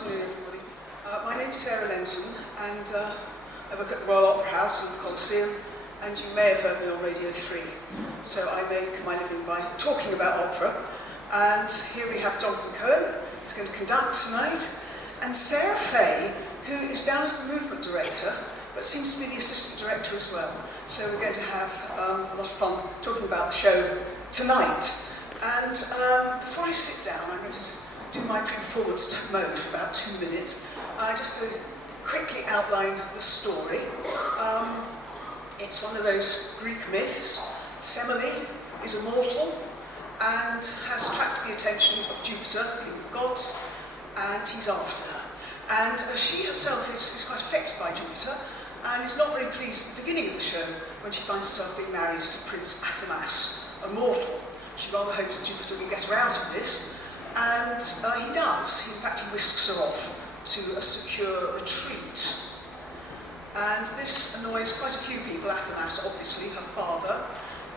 afternoon, everybody. My name's Sarah Lenton, and I work at the Royal Opera House in the Coliseum, and you may have heard me on Radio 3. So I make my living by talking about opera. And here we have Jonathan Cohen, who's going to conduct tonight, and Sarah Fay, who is down as the movement director, but seems to be the assistant director as well. So we're going to have a lot of fun talking about the show tonight. And before I sit down, I'm going to do my pre-performance mode for about 2 minutes, just to quickly outline the story. It's one of those Greek myths. Semele is immortal and has attracted the attention of Jupiter, the king of gods, and he's after her. And she herself is quite affected by Jupiter, and is not very pleased at the beginning of the show when she finds herself being married to Prince Athamas, a mortal. She rather hopes that Jupiter will get her out of this, and he does. In fact, he whisks her off to a secure retreat. And this annoys quite a few people. Athamas, obviously, her father.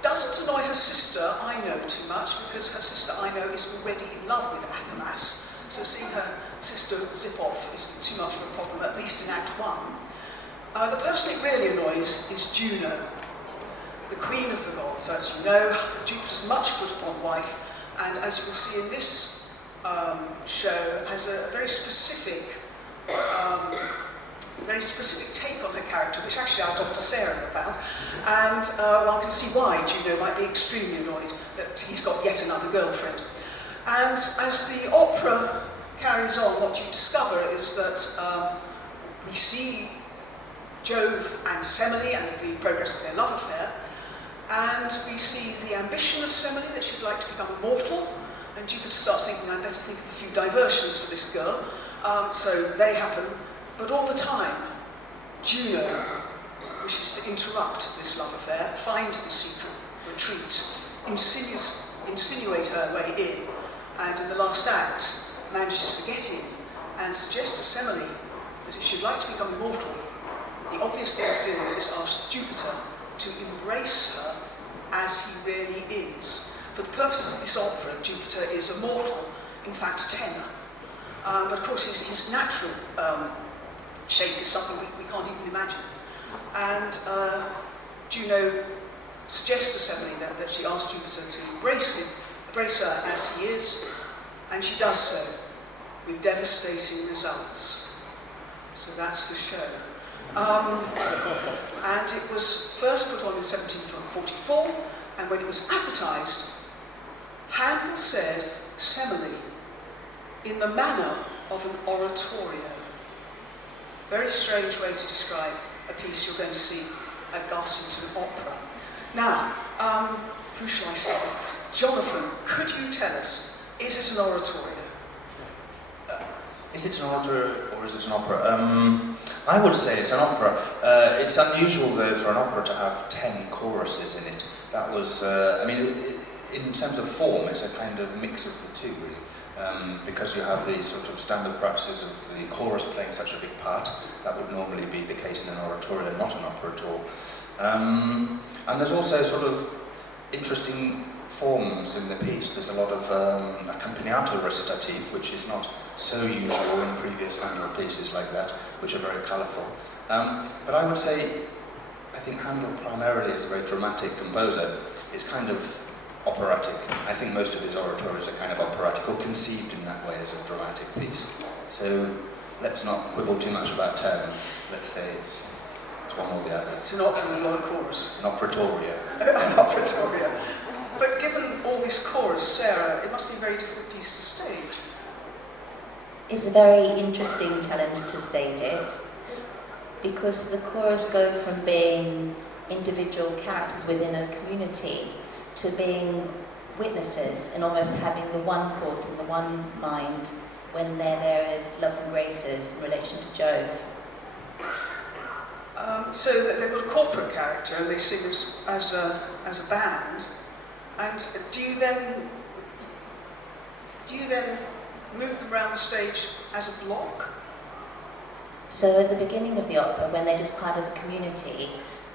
Doesn't annoy her sister, Ino, too much, because her sister Ino is already in love with Athamas. So seeing her sister zip off isn't too much of a problem, at least in Act 1. The person it really annoys is Juno, the queen of the gods. As you know, Jupiter's much put upon wife, and as you will see in this show, has a very specific take on her character, which actually our Dr. Sarah found, and one can see why Juno might be extremely annoyed that he's got yet another girlfriend. And as the opera carries on, what you discover is that we see Jove and Semele and the progress of their love affair, and we see the ambition of Semele that she'd like to become immortal, and Jupiter starts thinking, I'd better think of a few diversions for this girl, so they happen, but all the time, Juno wishes to interrupt this love affair, find the secret retreat, insinuate her way in, and in the last act, manages to get in, and suggests to Semele that if she'd like to become immortal, the obvious thing to do is ask Jupiter to embrace her as he really is. For the purposes of this opera, Jupiter is immortal, in fact a tenor. But of course his natural shape is something we can't even imagine. And Juno suggests to Semele that she asks Jupiter to embrace her as he is, and she does so with devastating results. So that's the show. And it was first put on in 1744, and when it was advertised, Handel said Semele in the manner of an oratorio. Very strange way to describe a piece you're going to see at Garsington Opera. Now, who shall I start? Jonathan, could you tell us, is it an oratorio? Is it an oratorio or is it an opera? I would say it's an opera. It's unusual, though, for an opera to have 10 choruses in it. That was, I mean, in terms of form, it's a kind of mix of the two, really. Because you have the sort of standard practices of the chorus playing such a big part. That would normally be the case in an oratorio, not an opera at all. And there's also sort of interesting forms in the piece. There's a lot of accompagnato recitative, which is not so usual in previous Handel pieces like that, which are very colourful. But I would say, I think Handel primarily is a very dramatic composer. It's kind of operatic. I think most of his oratorios are kind of operatic, or conceived in that way as a dramatic piece. So let's not quibble too much about terms. Let's say it's one or the other. It's an opera with a lot of chorus. An operatorio. An operatorio. But given all this chorus, Sarah, it must be a very difficult piece to stage. It's a very interesting challenge to stage it, because the chorus go from being individual characters within a community to being witnesses and almost having the one thought and the one mind when they're there as loves and graces in relation to Jove. So that they've got a corporate character and they sing as a band. And do you then move them around the stage as a block? So at the beginning of the opera, when they're just part of a community,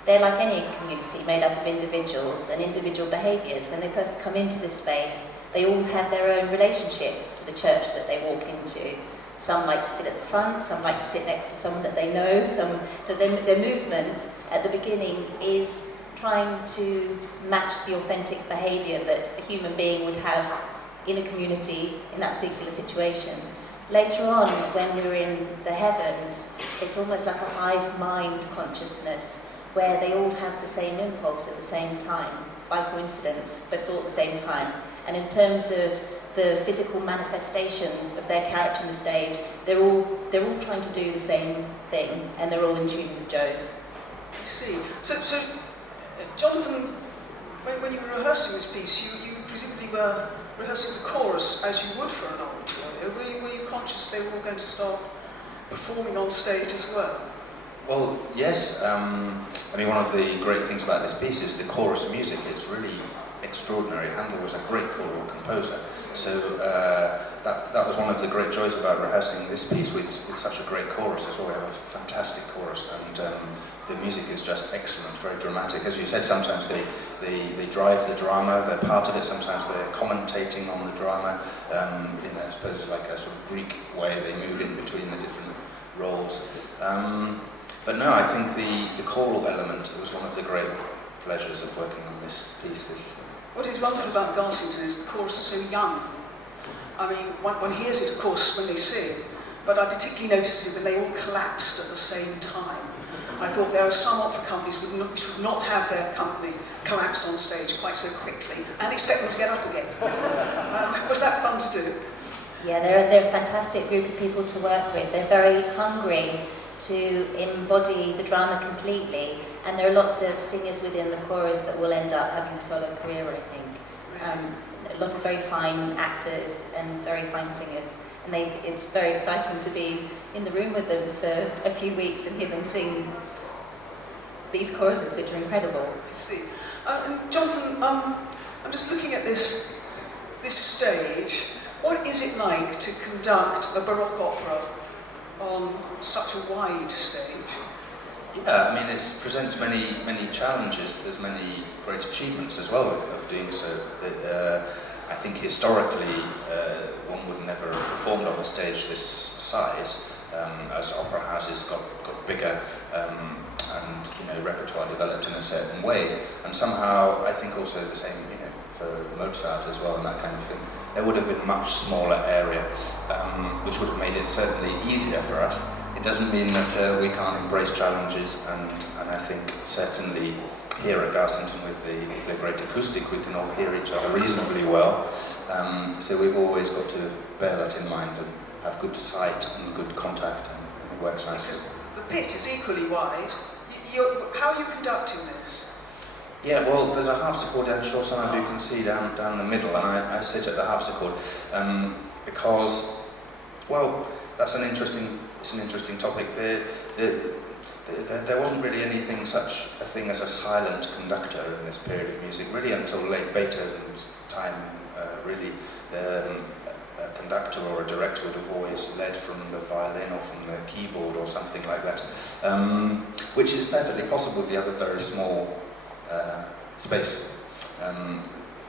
they're like any community made up of individuals and individual behaviours. When they first come into this space, they all have their own relationship to the church that they walk into. Some like to sit at the front, some like to sit next to someone that they know, so their movement at the beginning is trying to match the authentic behaviour that a human being would have in a community in that particular situation. Later on, when we're in the heavens, it's almost like a hive mind consciousness where they all have the same impulse at the same time, by coincidence, but it's all at the same time. And in terms of the physical manifestations of their character on the stage, they're all trying to do the same thing, and they're all in tune with Jove. I see. So Jonathan, when you were rehearsing this piece, you presumably were rehearsing the chorus as you would for an oratorio. Were you conscious they were all going to start performing on stage as well? Well, yes. I mean, one of the great things about this piece is the chorus music. It's really extraordinary. Handel was a great choral composer. So that was one of the great joys about rehearsing this piece with such a great chorus as well. We have a fantastic chorus, and the music is just excellent, very dramatic. As you said, sometimes they drive the drama, they're part of it, sometimes they're commentating on the drama in, I suppose, like a sort of Greek way. They move in between the different roles. But no, I think the choral element was one of the great pleasures of working on this piece. What is wonderful about Garsington is the chorus is so young. I mean, one hears it, of course, when they sing, but I particularly noticed it when they all collapsed at the same time. I thought there are some opera companies which would not have their company collapse on stage quite so quickly and expect them to get up again. Was that fun to do? Yeah, they're a fantastic group of people to work with. They're very hungry to embody the drama completely, and there are lots of singers within the chorus that will end up having a solo career, I think. A lot of very fine actors and very fine singers, and it's very exciting to be in the room with them for a few weeks and hear them sing these choruses, which are incredible. I see. And Jonathan, I'm just looking at this stage. What is it like to conduct a Baroque opera on such a wide stage? Yeah, I mean, it presents many challenges. There's many great achievements as well of doing so. I think historically, one would never have performed on a stage this size, as opera houses got bigger and repertoire developed in a certain way. And somehow, I think also the same, for Mozart as well and that kind of thing. There would have been a much smaller area, which would have made it certainly easier for us. It doesn't mean that we can't embrace challenges, and I think certainly here at Garsington with the great acoustic, we can all hear each other reasonably well. So we've always got to bear that in mind and have good sight and good contact, and it works nicely. Because the pit is equally wide. How are you conducting this? Yeah, well, there's a harpsichord, I'm sure some of you can see down the middle, and I sit at the harpsichord because, well, it's an interesting topic. There wasn't really anything such a thing as a silent conductor in this period of music, really until late Beethoven's time. Really, a conductor or a director would have always led from the violin or from the keyboard or something like that, which is perfectly possible with the other very small space.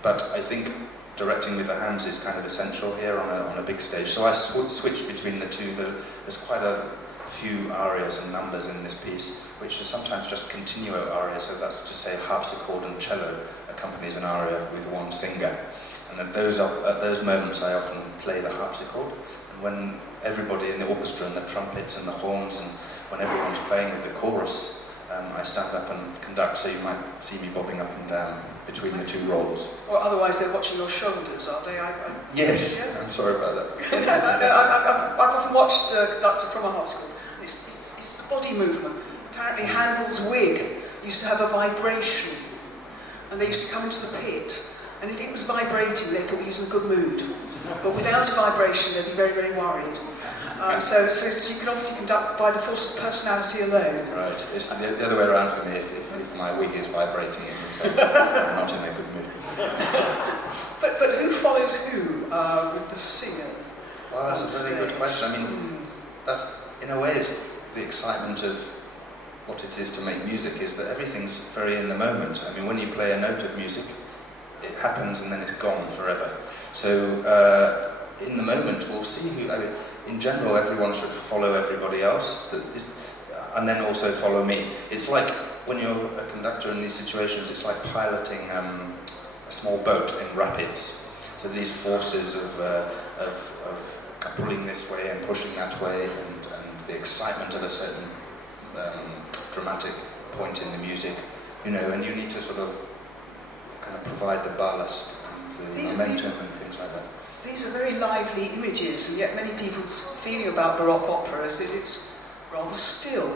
But I think directing with the hands is kind of essential here on a big stage. So I switch between the two. There's quite a few arias and numbers in this piece, which are sometimes just continuo arias. So that's to say harpsichord and cello accompanies an aria with one singer. And at those moments I often play the harpsichord. And when everybody in the orchestra and the trumpets and the horns and when everyone's playing with the chorus, I stand up and conduct, so you might see me bobbing up and down between the two roles. Or otherwise they're watching your shoulders, are they? Yes, yeah? I'm sorry about that. I've often watched a conductor from a harpsichord. It's the body movement. Apparently Handel's wig used to have a vibration, and they used to come into the pit, and if it was vibrating they thought he was in a good mood. But without a vibration they'd be very, very worried. So you can obviously conduct by the force of personality alone. Right, it's the other way around for me. If my wig is vibrating, it means I'm not in a good mood. But who follows who with the singer? Well, that's a very good question. I mean, that's, in a way, it's the excitement of what it is to make music, is that everything's very in the moment. I mean, when you play a note of music, it happens and then it's gone forever. So in the moment we'll see who, I mean, in general everyone should follow everybody else, and then also follow me. It's like, when you're a conductor in these situations, it's like piloting a small boat in rapids. So these forces of pulling this way and pushing that way, and the excitement of a certain dramatic point in the music, you know, and you need to sort of kind of provide the ballast and the momentum and things like that. These are very lively images, and yet many people's feeling about Baroque opera is that it's rather still,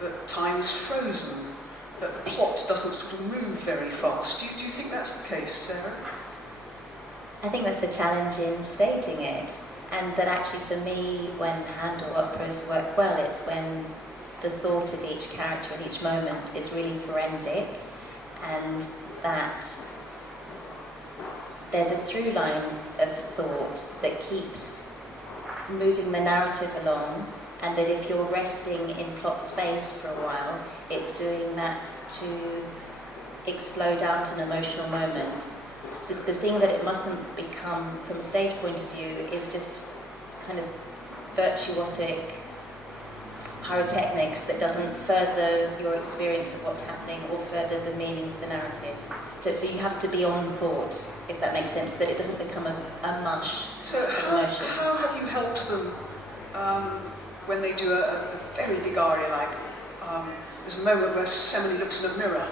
that time is frozen, that the plot doesn't sort of move very fast. Do you think that's the case, Sarah? I think that's a challenge in staging it, and that actually for me, when Handel operas work well, it's when the thought of each character in each moment is really forensic, and that there's a through line of thought that keeps moving the narrative along, and that if you're resting in plot space for a while, it's doing that to explode out an emotional moment. The thing that it mustn't become, from a stage point of view, is just kind of virtuosic pyrotechnics that doesn't further your experience of what's happening or further the meaning of the narrative. So you have to be on thought, if that makes sense, that it doesn't become a mush. So how have you helped them when they do a very big aria, like there's a moment where Semele looks in a mirror,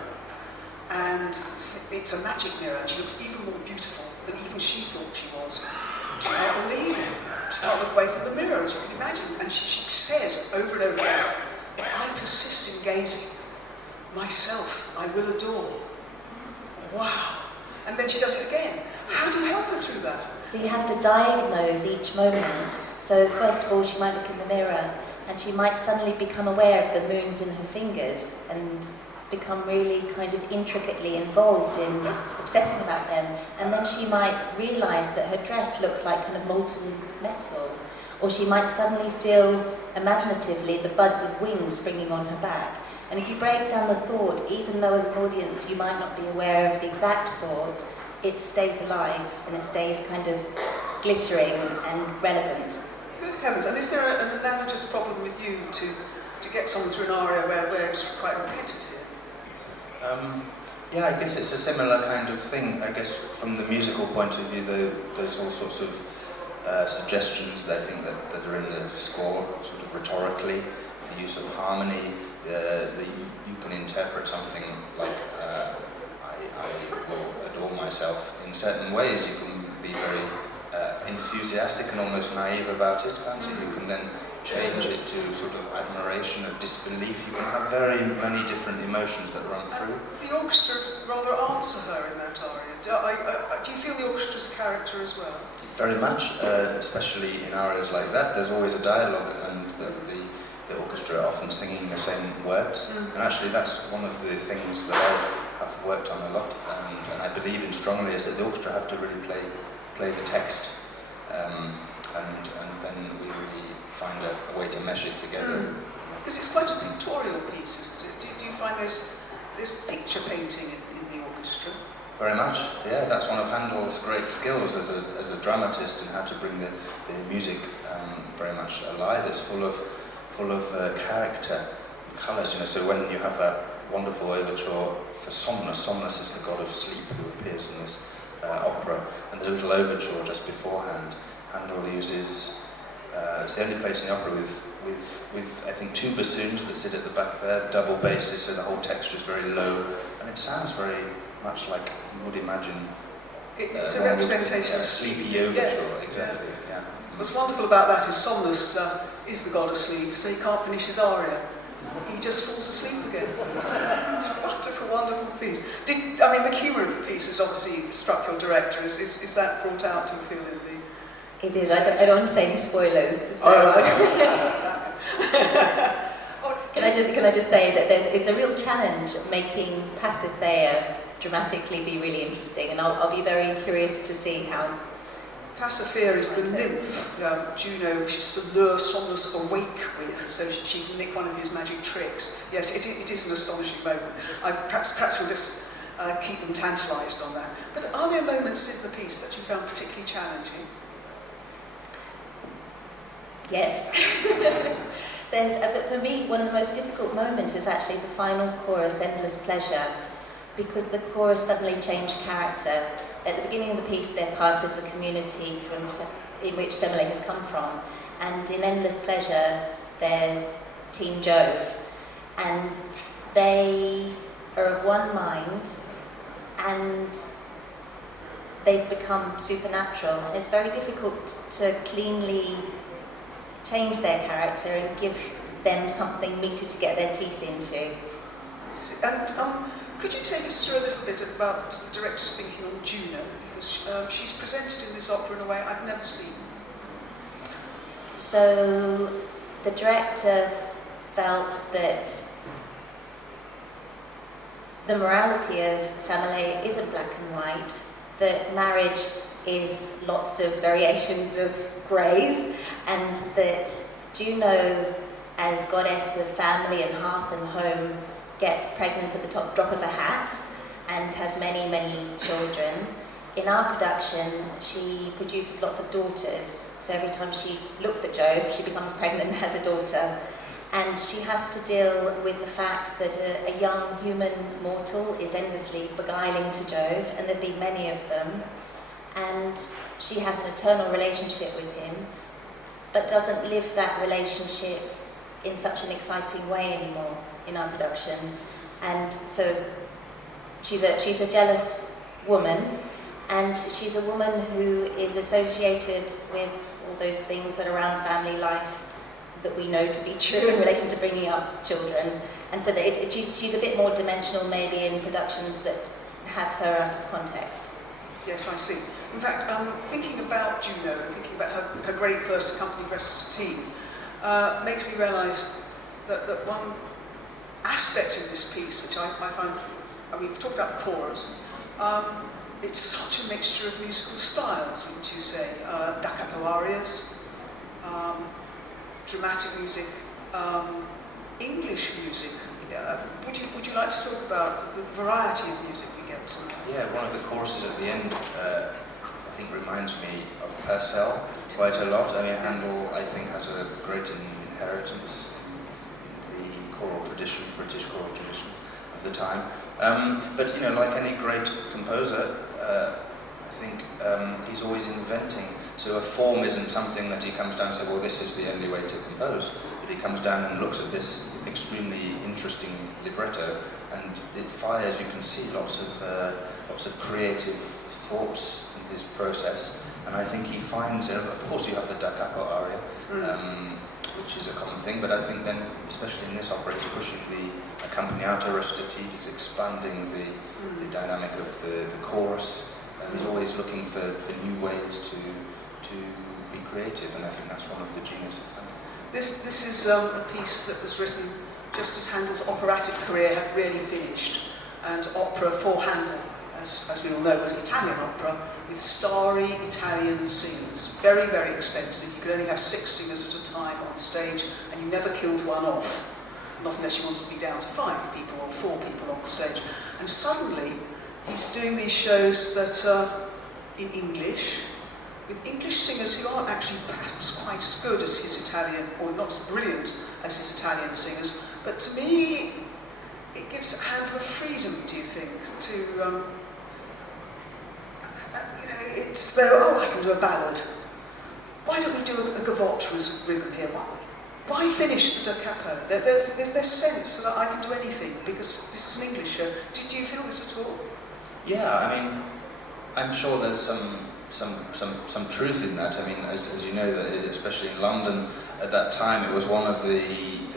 and it's a magic mirror, and she looks even more beautiful than even she thought she was. She can't believe it. She can't look away from the mirror, as you can imagine. And she says over and over again, if I persist in gazing, myself I will adore. Wow. And then she does it again. How do you help her through that? So you have to diagnose each moment. So first of all, she might look in the mirror, and she might suddenly become aware of the moons in her fingers and become really kind of intricately involved in obsessing about them. And then she might realise that her dress looks like kind of molten metal. Or she might suddenly feel imaginatively the buds of wings springing on her back. And if you break down the thought, even though as an audience you might not be aware of the exact thought, it stays alive and it stays kind of glittering and relevant. Good heavens, and is there an analogous problem with you to get someone through an aria where it's quite repetitive? Yeah, I guess it's a similar kind of thing. I guess from the musical point of view, there's all sorts of suggestions that I think that are in the score, sort of rhetorically, the use of harmony. You can interpret something like I will adore myself in certain ways. You can be very enthusiastic and almost naive about it, can't you? You can then change it to sort of admiration, of disbelief. You can have very many different emotions that run through. The orchestra rather answer her in that aria. Do you feel the orchestra's character as well? Very much, especially in arias like that. There's always a dialogue, and the orchestra are often singing the same words. And actually that's one of the things that I have worked on a lot, and I believe in strongly, is that the orchestra have to really play the text, and then we really find a way to mesh it together. Because it's quite a pictorial piece, isn't it? Do you find there's picture painting in the orchestra? Very much, yeah. That's one of Handel's great skills as a dramatist, in how to bring the music very much alive. It's full of character, colours. You know, so when you have that wonderful overture for Somnus, Somnus is the god of sleep who appears in this opera, and there's a little overture just beforehand. Handel uses, it's the only place in the opera with I think 2 bassoons that sit at the back there, double basses, so the whole texture is very low, and it sounds very much like you would imagine. It's a representation of sleepy overture, yes. Exactly. Yeah. What's wonderful about that is Somnus is the god of sleep, so he can't finish his aria. He just falls asleep again. It's a wonderful, wonderful piece. The humour of the piece has obviously struck your director. Is that brought out, do you feel, in the... It is. I don't want to say any spoilers. So. Can I just say that it's a real challenge making Pasithea dramatically be really interesting, and I'll be very curious to see how. Pasithea is the nymph Juno wishes to lure Somnus awake with, so she can nick one of his magic tricks. Yes, it is an astonishing moment. Perhaps we'll just keep them tantalised on that. But are there moments in the piece that you found particularly challenging? Yes. But for me, one of the most difficult moments is actually the final chorus, Endless Pleasure, because the chorus suddenly changed character. At the beginning of the piece, they're part of the community in which Semele has come from, and in Endless Pleasure, they're Team Jove, and they are of one mind, and they've become supernatural. And it's very difficult to cleanly change their character and give them something meaty to get their teeth into. And could you take us through a little bit about the director's thinking on Juno? Because she's presented in this opera in a way I've never seen. So the director felt that the morality of Semele isn't black and white, that marriage is lots of variations of greys, and that Juno, as goddess of family and hearth and home, gets pregnant at the drop of a hat and has many, many children. In our production, she produces lots of daughters, so every time she looks at Jove, she becomes pregnant and has a daughter. And she has to deal with the fact that a young human mortal is endlessly beguiling to Jove, and there've been many of them, and she has an eternal relationship with him, but doesn't live that relationship in such an exciting way anymore in our production. And so she's a jealous woman, and she's a woman who is associated with all those things that are around family life that we know to be true in relation to bringing up children. And so that she's a bit more dimensional maybe in productions that have her out of context. Yes, I see. In fact, thinking about Juno and thinking about her great first accompanied breasts as a teen makes me realise that one aspect of this piece, which I find, I mean, we've talked about the chorus, it's such a mixture of musical styles, wouldn't you say? Da capo arias, dramatic music, English music. Would you like to talk about the variety of music we get? Yeah, one of the choruses at the end, I think, reminds me of Purcell quite a lot. I mean, Handel, I think, has a great inheritance in the choral tradition, British choral tradition of the time. But, you know, like any great composer, I think he's always inventing. So a form isn't something that he comes down and says, well, this is the only way to compose. But he comes down and looks at this extremely interesting libretto, and it fires, you can see lots of creative thoughts in his process. And I think he finds, of course you have the da capo aria, which is a common thing, but I think then, especially in this opera, he's pushing the accompagnato recitative, he's expanding the dynamic of the chorus, and he's always looking for new ways to be creative, and I think that's one of the genius of Handel. This is a piece that was written just as Handel's operatic career had really finished, and opera for Handel, as we all know, was an Italian opera with starry Italian singers. Very, very expensive. You could only have 6 singers at a time on stage, and you never killed one off, not unless you wanted to be down to 5 people or 4 people on stage. And suddenly, he's doing these shows that are in English, with English singers who aren't actually perhaps quite as good as his Italian, or not as brilliant as his Italian singers, but to me, it gives Handel a freedom, do you think, to, you know, it's so, oh, I can do a ballad. Why don't we do a gavotte rhythm here? Why finish the da capo? There's this sense that I can do anything, because this is an English show. Do you feel this at all? Yeah, I mean, I'm sure there's some truth in that. I mean, as you know, that especially in London at that time, it was one of the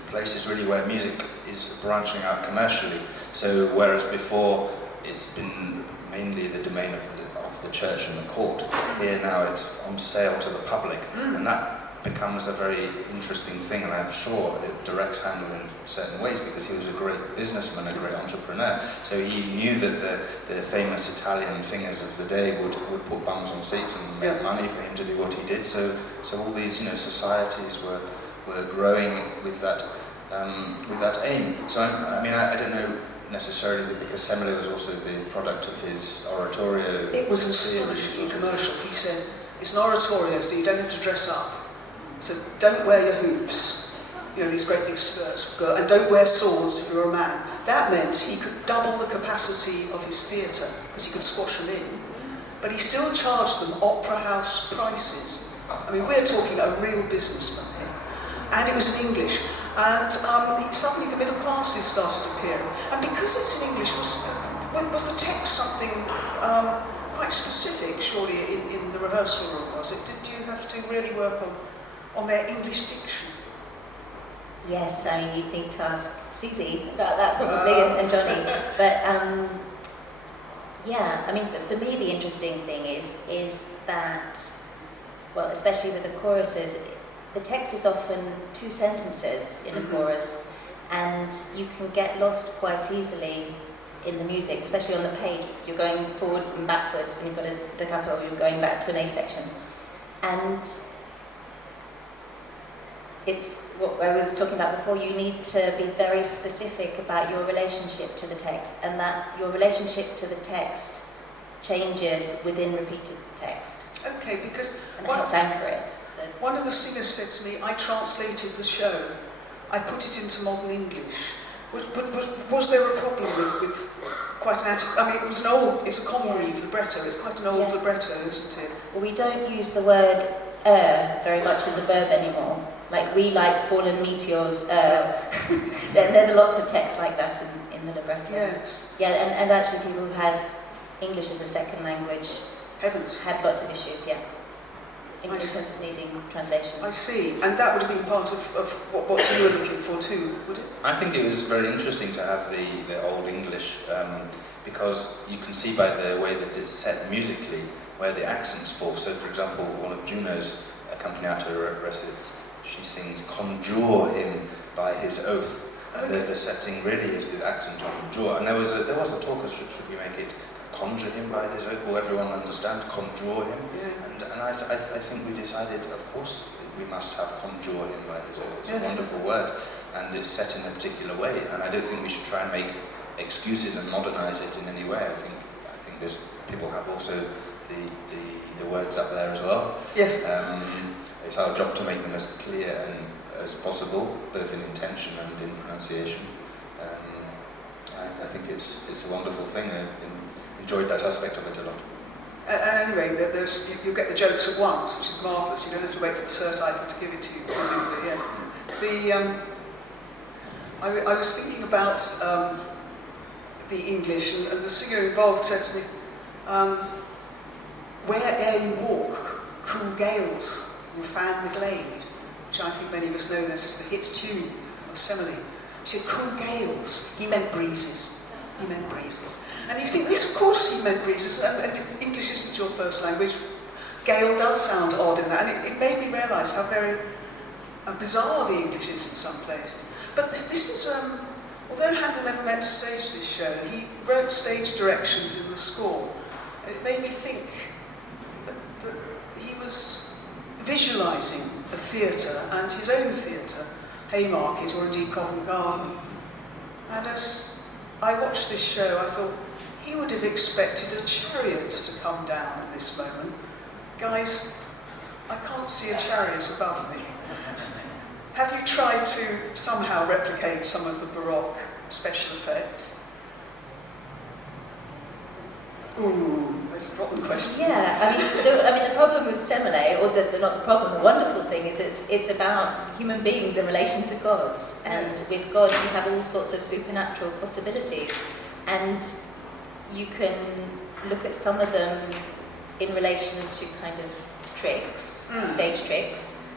places really where music is branching out commercially. So whereas before it's been mainly the domain of the church and the court, here now it's on sale to the public, and that becomes a very interesting thing, and I'm sure it directs Handel in certain ways, because he was a great businessman, a great entrepreneur. So he knew that the famous Italian singers of the day would put bums on seats and make money for him to do what he did. So all these, you know, societies were growing with that aim. So I mean, I don't know necessarily, because Semele was also the product of his oratorio. It was astonishingly commercial. He said, it's an oratorio, so you don't have to dress up. So don't wear your hoops, you know, these great big skirts, and don't wear swords if you're a man. That meant he could double the capacity of his theatre, because he could squash them in. But he still charged them opera house prices. I mean, we're talking a real businessman here. And it was in English. And suddenly the middle classes started appearing. And because it's in English, was the text something quite specific, surely, in the rehearsal room, was it? Did you have to really work on their English diction? Yes, I mean, you'd need to ask Susie about that probably, and Johnny. But yeah, I mean, for me the interesting thing is that, well, especially with the choruses, the text is often 2 sentences in a chorus, and you can get lost quite easily in the music, especially on the page, because you're going forwards and backwards, and you've got a da capo, you're going back to an A section. And it's what I was talking about before, you need to be very specific about your relationship to the text, and that your relationship to the text changes within repeated text. Okay, because... And it helps anchor it. One of the singers said to me, I translated the show, I put it into modern English. Was there a problem with quite an I mean, it's a Congreve libretto, it's quite an old libretto, isn't it? Well, we don't use the word very much as a verb anymore. Like, we like fallen meteors. There's lots of text like that in the libretto. Yes. Yeah, and actually people who have English as a second language Heavens. had lots of issues, yeah. In terms of needing translations. I see, and that would have been part of what you were looking for too, would it? I think it was very interesting to have the Old English, because you can see by the way that it's set musically where the accents fall. So, for example, one of Juno's accompaniato recitals, she sings, "Conjure him by his oath." Okay. The setting really is the accent on conjure. And there was a talk of should we make it conjure him by his oath? Will everyone understand? Conjure him. Yeah. And I think we decided, of course, we must have conjure him by his oath. It's a wonderful word, and it's set in a particular way. And I don't think we should try and make excuses and modernize it in any way. I think there's people have also the words up there as well. Yes. It's our job to make them as clear and as possible, both in intention and in pronunciation. I think it's a wonderful thing. I enjoyed that aspect of it a lot. Anyway, you get the jokes at once, which is marvellous. You don't have to wait for the cert item to give it to you, presumably, yes. I was thinking about the English, and the singer involved said to me, "Where'er you walk, cool gales will fan the glade," which I think many of us know that is the hit tune of Semele. She said, "Cool gales," he meant breezes. He meant breezes. And you think, yes, of course he meant breezes, and if English isn't your first language, gale does sound odd in that, and it made me realise how very bizarre the English is in some places. But this is, although Handel never meant to stage this show, he wrote stage directions in the score, and it made me think that he was visualising a theatre, and his own theatre, Haymarket, or indeed Covent Garden. And as I watched this show, I thought, he would have expected a chariot to come down at this moment. Guys, I can't see a chariot above me. Have you tried to somehow replicate some of the Baroque special effects? Ooh, that's a problem question. Yeah, I mean, the problem with Semele, or not the problem, the wonderful thing is it's about human beings in relation to gods, and with gods you have all sorts of supernatural possibilities, and you can look at some of them in relation to kind of tricks, stage tricks,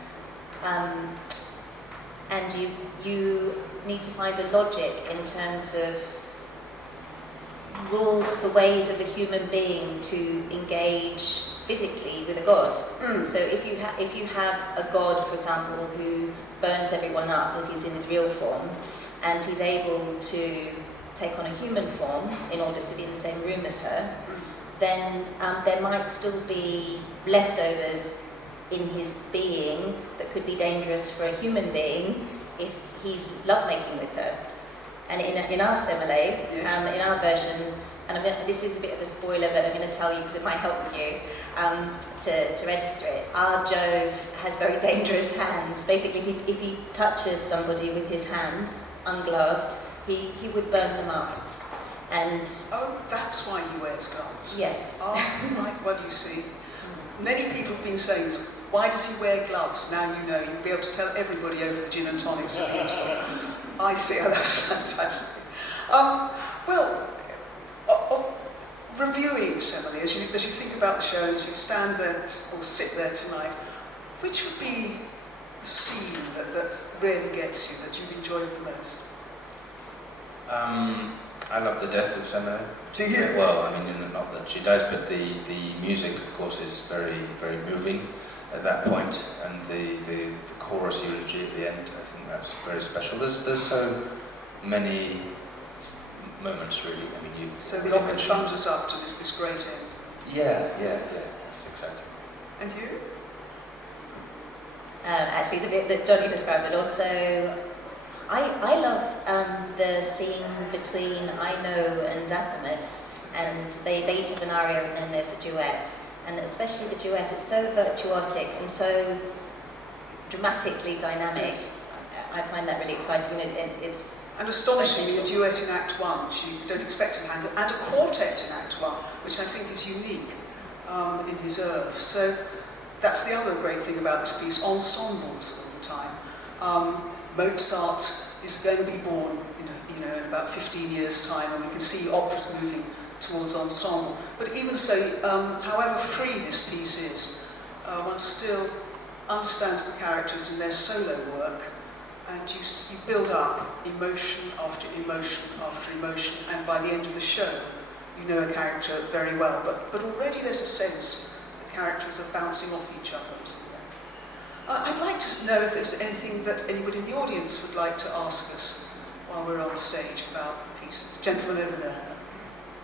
and you need to find a logic in terms of rules for ways of a human being to engage physically with a god. So if you have a god, for example, who burns everyone up if he's in his real form, and he's able to take on a human form in order to be in the same room as her, then there might still be leftovers in his being that could be dangerous for a human being if he's lovemaking with her. And in our Semele, in our version, and this is a bit of a spoiler, but I'm going to tell you because it might help you to register it. Our Jove has very dangerous hands. Basically, if he touches somebody with his hands, ungloved, he would burn them up. And oh, that's why he wears gloves. Yes. Oh, right. Well, you see, many people have been saying, why does he wear gloves? Now you know. You'll be able to tell everybody over the gin and tonics. I see. Oh, that's fantastic. Well, reviewing Semele, as you think about the show, as you stand there or sit there tonight, which would be the scene that really gets you, that you've enjoyed the most? I love the death of Semele. Do you? Well, I mean, not that she dies, but the music, of course, is very, very moving at that point, and the chorus eulogy at the end, I think that's very special. There's so many moments, really. I mean, so the opera thunders up to this great end. Yeah, yes, exactly. And you? Actually, the bit that Johnny described, but also I love the scene between Ino and Athamas, and they each have an aria and then there's a duet. And especially the duet, it's so virtuosic and so dramatically dynamic. I find that really exciting. It's and astonishingly, a duet in Act 1, which you don't expect in Handel, and a quartet in Act 1, which I think is unique in his oeuvre. So that's the other great thing about this piece, ensembles all the time. Mozart is going to be born, you know, in about 15 years' time, and we can see operas moving towards ensemble. But even so, however free this piece is, one still understands the characters in their solo work, and you build up emotion after emotion after emotion, and by the end of the show, you know a character very well. But already there's a sense the characters are bouncing off each other. I'd like to know if there's anything that anybody in the audience would like to ask us while we're on stage about the piece. The gentleman over there.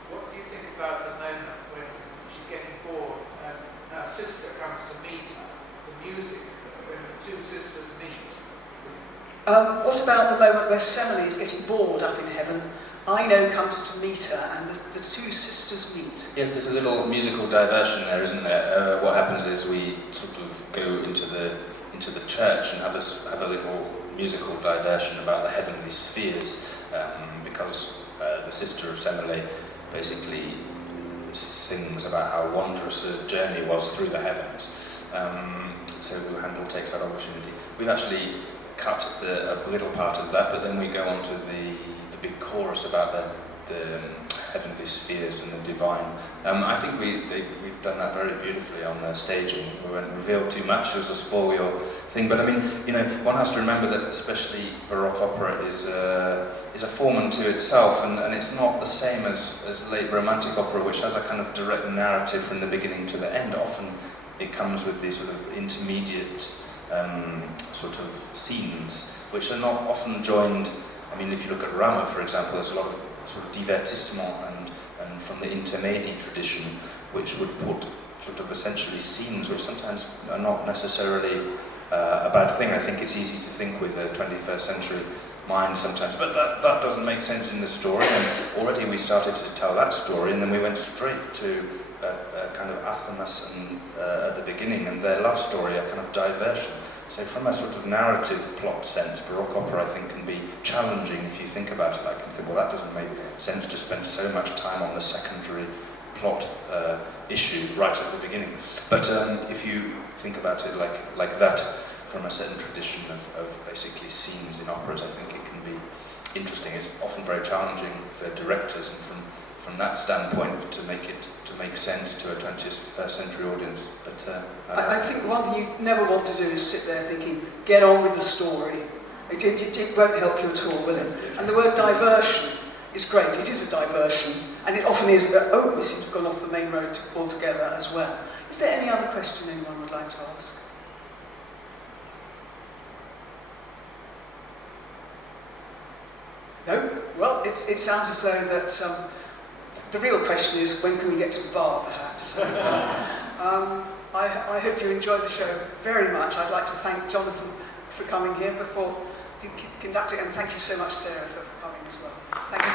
What do you think about the moment when she's getting bored and her sister comes to meet her? The music, when the two sisters meet. What about the moment where Semele is getting bored up in heaven? Ino comes to meet her and the two sisters meet. Yes, there's a little musical diversion there, isn't there? What happens is we sort of go into the church and have a little musical diversion about the heavenly spheres, because the sister of Semele basically sings about how wondrous a journey was through the heavens. So Handel takes that opportunity. We've actually cut a little part of that, but then we go on to the big chorus about the heavenly spheres and the divine. I think we've done that very beautifully on the staging. We won't reveal too much as a spoil your thing, but I mean, you know, one has to remember that especially Baroque opera is a form unto itself, and it's not the same as late Romantic opera, which has a kind of direct narrative from the beginning to the end. Often it comes with these sort of intermediate sort of scenes, which are not often joined. I mean, if you look at Rama, for example, there's a lot of sort of divertissement and from the intermedi tradition, which would put sort of essentially scenes which sometimes are not necessarily a bad thing. I think it's easy to think with a 21st century mind sometimes, but that doesn't make sense in the story, and already we started to tell that story, and then we went straight to a kind of Athamas and at the beginning, and their love story, a kind of diversion. So from a sort of narrative plot sense, Baroque opera, I think, can be challenging if you think about it. I can think, well, that doesn't make sense to spend so much time on the secondary plot issue right at the beginning. But if you think about it like that, from a certain tradition of basically scenes in operas, I think it can be interesting. It's often very challenging for directors, and from that standpoint, to make sense to a 21st century audience. But I think one thing you never want to do is sit there thinking, get on with the story. It won't help you at all, will it? And the word diversion is great. It is a diversion, and it often is that, oh, we seem to have gone off the main road altogether as well. Is there any other question anyone would like to ask? No? Well, it sounds as though that the real question is, when can we get to the bar, perhaps? I hope you enjoy the show very much. I'd like to thank Jonathan for coming here before conducting, and thank you so much, Sarah, for coming as well. Thank you.